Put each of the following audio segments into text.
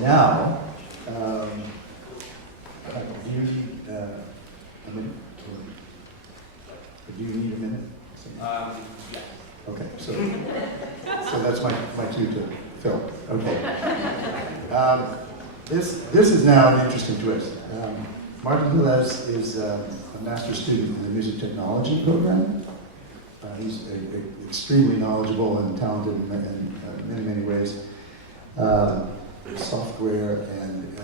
Now, do you need a minute? Or do you need a minute? Yeah. Okay, so that's my cue to fill. Okay. This is now an interesting twist. Martin Velez is a master's student in the music technology program. He's extremely knowledgeable and talented in many ways. Software and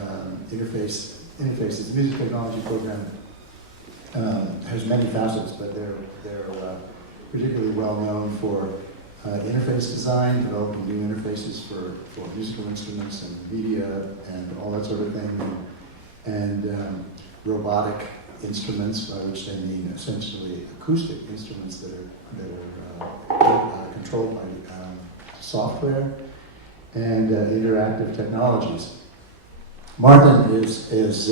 interfaces. The music technology program has many facets, but they're particularly well known for interface design, developing new interfaces for musical instruments and media and all that sort of thing, and robotic instruments, by which they mean essentially acoustic instruments that are controlled by software, and interactive technologies. Martin is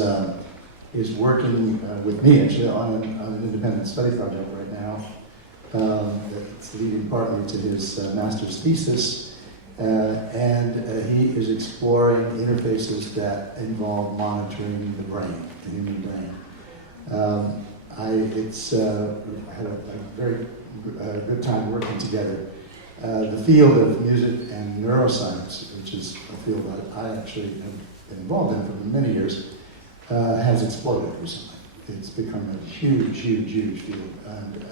working with me actually on an independent study project right now that's leading partly to his master's thesis, and he is exploring interfaces that involve monitoring the brain, the human brain. I had a very good time working together. The field of music and neuroscience, which is a field that I actually have been involved in for many years, has exploded recently. It's become a huge field. And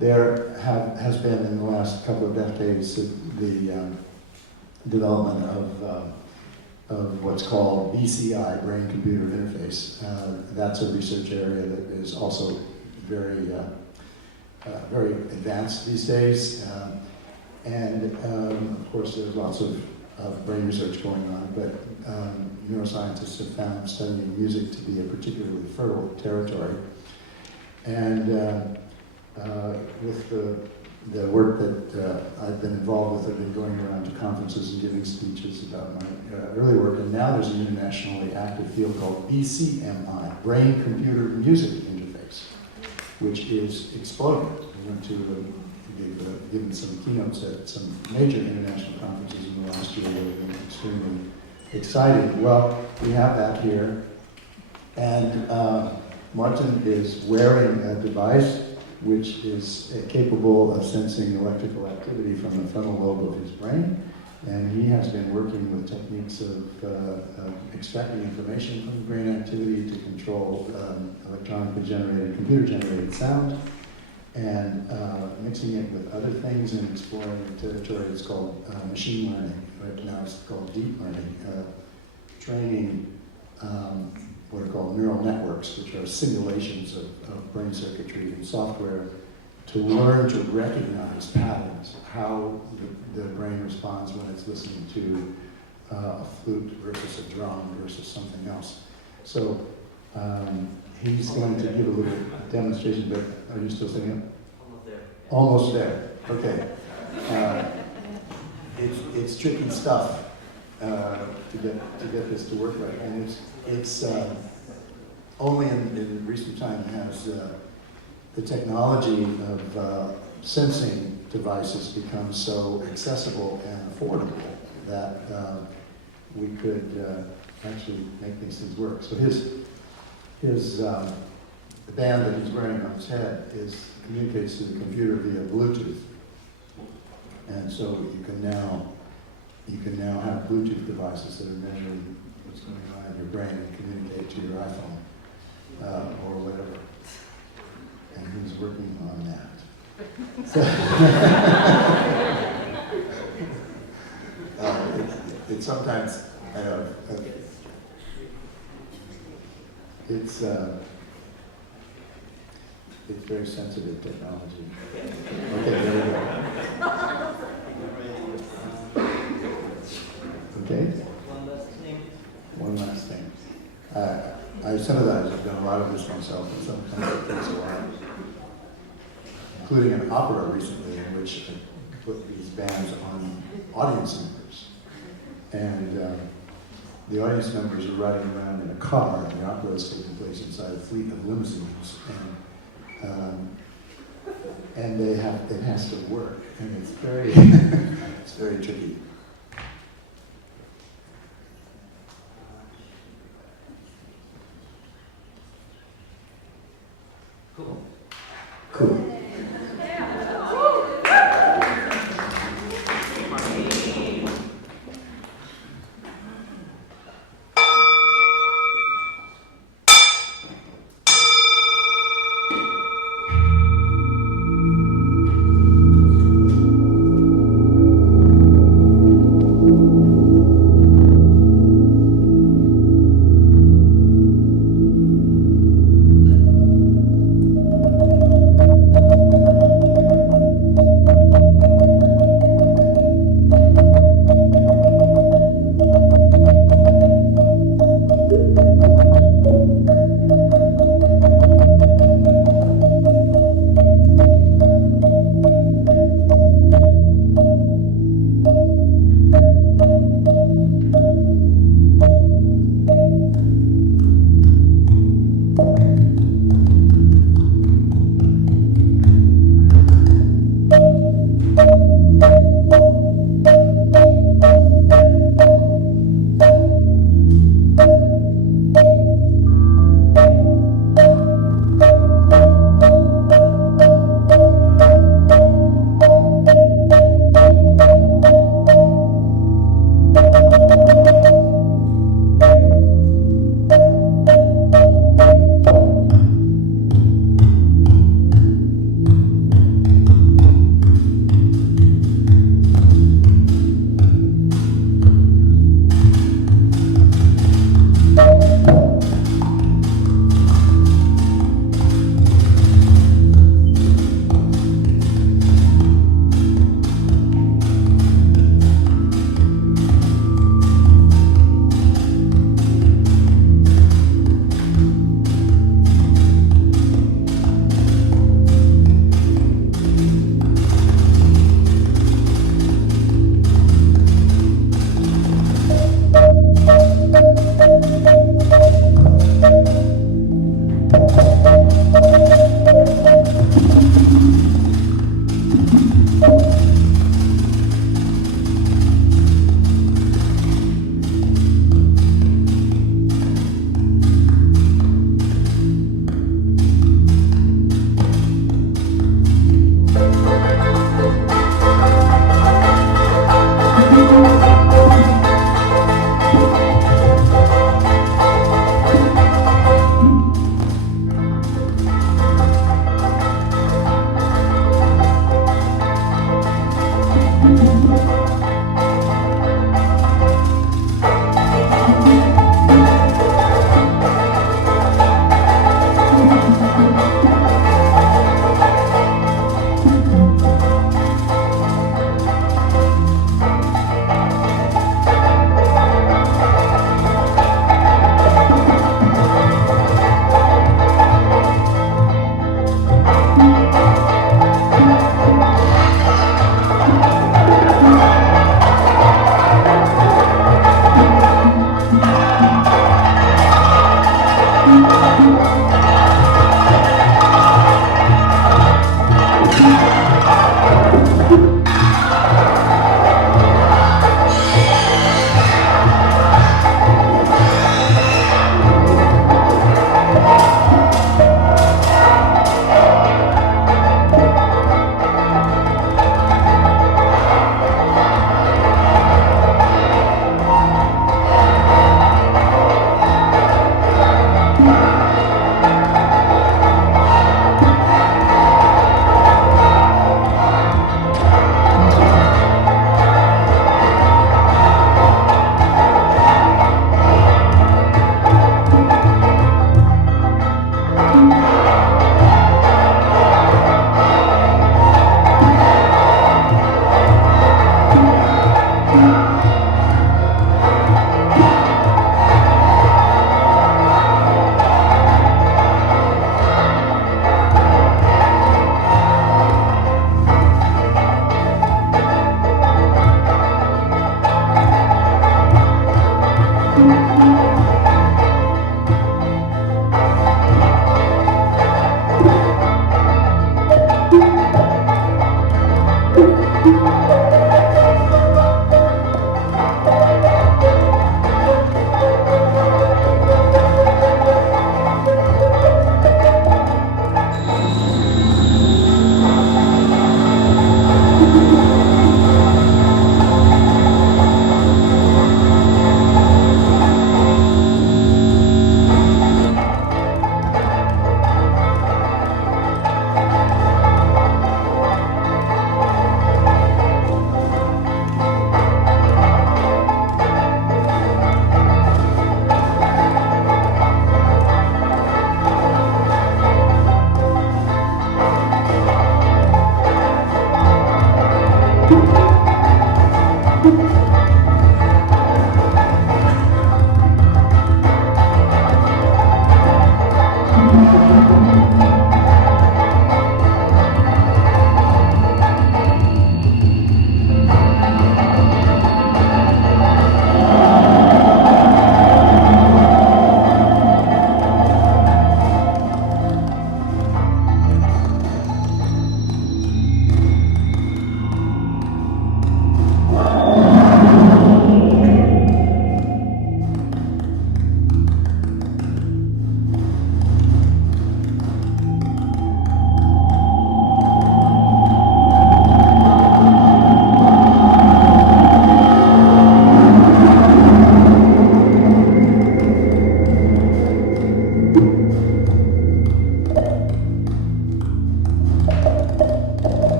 there has been, in the last couple of decades, the development of what's called BCI, brain-computer interface. That's a research area that is also very advanced these days. And of course, there's lots of brain research going on, but neuroscientists have found studying music to be a particularly fertile territory. And with the work that I've been involved with, I've been going around to conferences and giving speeches about my early work, and now there's an internationally active field called BCMI, Brain-Computer Music Interface, which is exploding. We went to given some keynotes at some major international conferences in the last year that have been extremely exciting. Well, we have that here, and Martin is wearing a device which is capable of sensing electrical activity from the frontal lobe of his brain, and he has been working with techniques of extracting information from brain activity to control electronically generated, computer-generated sound, and mixing it with other things and exploring a territory that's called machine learning. Right now it's called deep learning, training what are called neural networks, which are simulations of brain circuitry and software to learn to recognize patterns, how the brain responds when it's listening to a flute versus a drum versus something else. So he's going to give a little demonstration, but are you still singing? Almost there. Almost there. Okay. It's tricky stuff to get this to work right, and it's only in recent time has the technology of sensing devices become so accessible and affordable that we could actually make these things work. So the band that he's wearing on his head communicates to the computer via Bluetooth, and so you can now have Bluetooth devices that are measuring what's going on in your brain and communicate to your iPhone or whatever. And he's working on that. So it's sometimes it's very sensitive technology. Okay, there we go. Okay? One last thing. I sympathize. I've done a lot of this myself, and sometimes it takes a while. Including an opera recently in which I put these bands on audience members. And the audience members are riding around in a car, and the opera is taking place inside a fleet of limousines. And it has to work, and it's very, it's very tricky.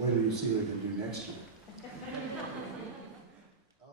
What do you see we can do next year?